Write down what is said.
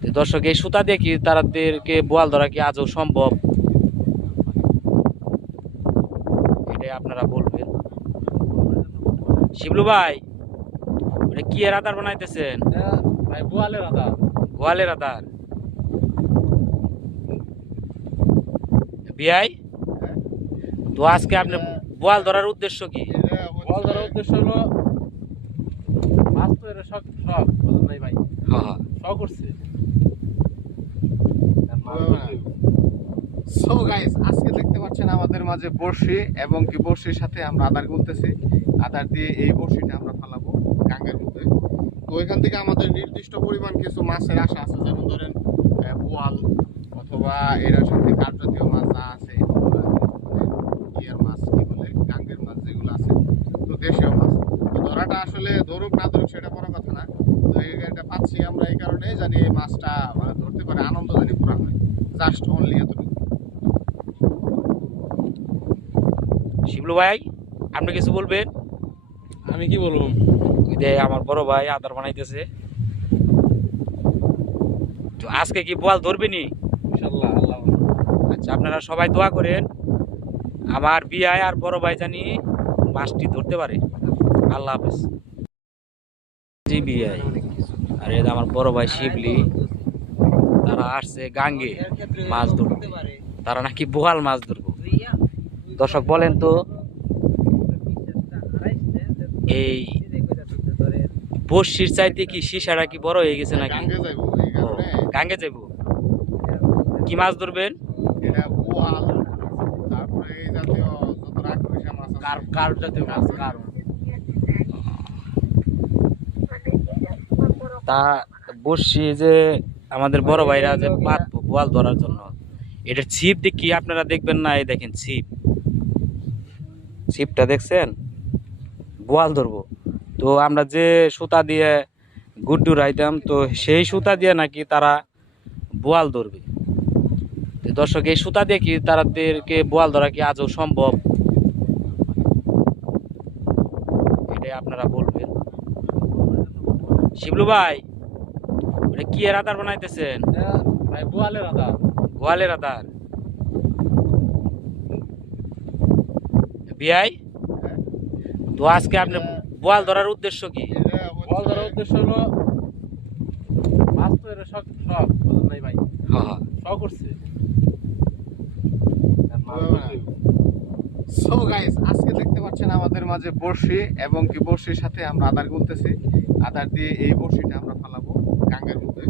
তো দর্শক, এই সুতা দিয়ে কি তাদেরকে বোয়াল ধরা কি আজও সম্ভব? এটাই আপনারা বলবেন। শিবলু ভাই, ওটা কি এর আধার বানাইতেছেন? ভাই বোয়ালের আদা। গোয়ালের আধার। বিআই, তো আজকে আপনি বোয়াল ধরার উদ্দেশ্য কি? বোয়াল ধরার উদ্দেশ্য হলো মাছ তো এরা শখ শখ বুঝলেন নাই ভাই, হ্যাঁ হ্যাঁ। শখ করছে। সো গাইস, আজকে দেখতে পাচ্ছেন আমাদের মাঝে বড়শি এবং কি বড়শির সাথে আমরা আদার গুনতেছি। আদার দিয়ে এই বড়শিটা আমরা ফালাবো গাঙ্গের মধ্যে। তো ওইখান থেকে আমাদের নির্দিষ্ট পরিমাণ কিছু মাছের আশা আছে, যেমন ধরেন বোয়াল অথবা এর সাথে কাঠ জাতীয় মাছ যা আছে, ইয়ার মাছ কি বলে গাঙ্গের মাছ যেগুলো আছে, তো দেশীয় মাছ। তো ধরাটা আসলে ধরুক না ধরুক সেটা বড় কথা না। তো এটা পাচ্ছি আমরা এই কারণে জানি এই মাছটা মানে ধরতে পারে আনন্দ জানি পুরা হয়, জাস্ট অনলি এতটুকু। শিবলু ভাই, আপনি কিছু বলবেন? আমি কি বলবো? ওই যে আমার বড় ভাই আদার বানাইতেছে। তো আজকে কি বোয়াল ধরবেনি? ইনশাআল্লাহ আল্লাহ। আচ্ছা, আপনারা সবাই দোয়া করেন আমার বিআই আর বড় ভাই জানি মাছটি ধরতে পারে। আল্লাহ হাফেজ। জি বিআই আর এটা আমার বড় ভাই শিবলি, তারা আসছে গাঙ্গে মাছ ধরতে। তারা নাকি বোয়াল মাছ ধরবো। দর্শক বলেন তো, এই বড়শির চাইতে কি সিসাটা কি বড় হয়ে গেছে নাকি? গাঙ্গে যাইবো এই ও, কারণে। গাঙ্গে যাবো। কি মাছ ধরবেন? এটা বোয়াল, তারপরে এই জাতীয় যত রাক্ষসা মাছ আছে। কার জাতীয় মাছ কার। তা বড়শি যে আমাদের বড় ভাইরা যে পাতবো বোয়াল ধরার জন্য, এটার ছিপ দেখি আপনারা দেখবেন না? এই দেখেন ছিপ, ছিপটা দেখছেন? বোয়াল ধরবো। তো আমরা যে সুতা দিয়ে গুড্ডু রাইতাম, তো সেই সুতা দিয়ে নাকি তারা বোয়াল ধরবে। তো দর্শক, এই সুতা দিয়ে কি তাদেরকে বোয়াল ধরা কি আজও সম্ভব? এটাই আপনারা বলবেন। শিবলু ভাই, ওটা কি এর আধার বানাইতেছেন? ভাই বোয়ালের আদা। গোয়ালের আধার। বিআই, তো আজকে আপনি বোয়াল ধরার উদ্দেশ্য কি? এটা বোয়াল হচ্ছে ধরার উদ্দেশ্য হলো মাছ তো এরা শখ শখ বুঝলেন নাই ভাই, হ্যাঁ হ্যাঁ। শখ করছে। সো গাইস, আজকে দেখতে পাচ্ছেন আমাদের মাঝে বড়শি এবং কি বড়শির সাথে আমরা আদার গুনতেছি। আদার দিয়ে এই বড়শিটা আমরা ফালাবো গাঙ্গের মধ্যে।